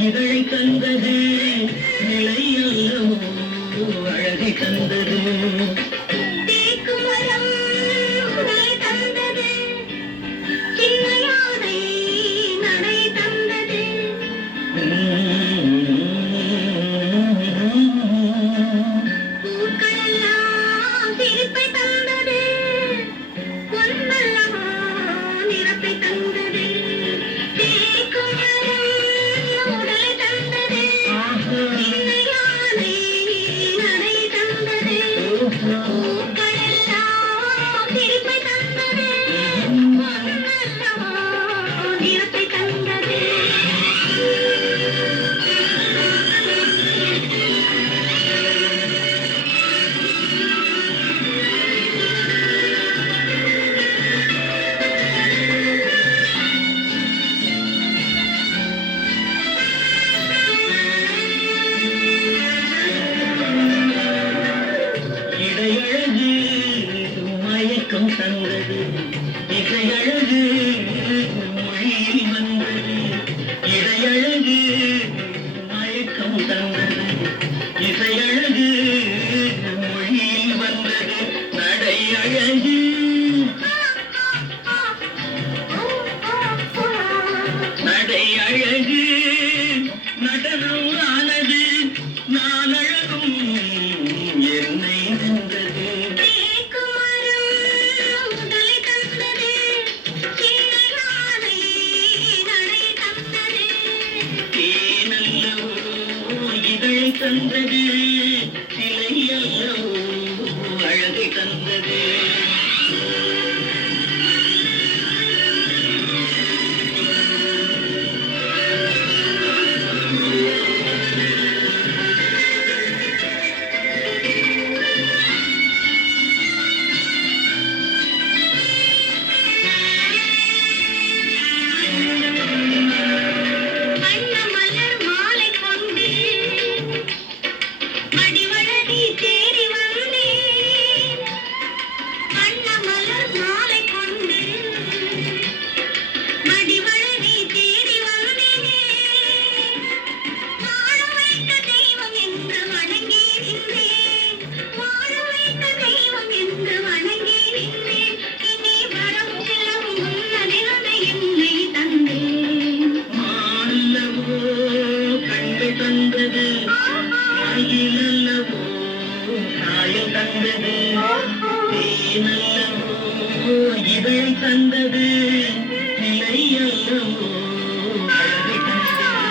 இதழை தந்தது நிலை அல்லவோ அழகை தந்தது தந்தது இசையழகு மொழியில் வந்தது இடையழகு மயக்கம் தந்தது இசையழகு மொழியில் வந்தது நடை அழகு நடை அழகு நடனம் ஆனது நான் அழகும் என்னை நின்றது தந்தது சிலை அல்லவோ அழகை தந்தது தந்தது மயிலல்லவோ சாயம் தந்தது தேனல்லவோ இதழ் தந்தது நிலை அல்லவோ அழகை தந்தது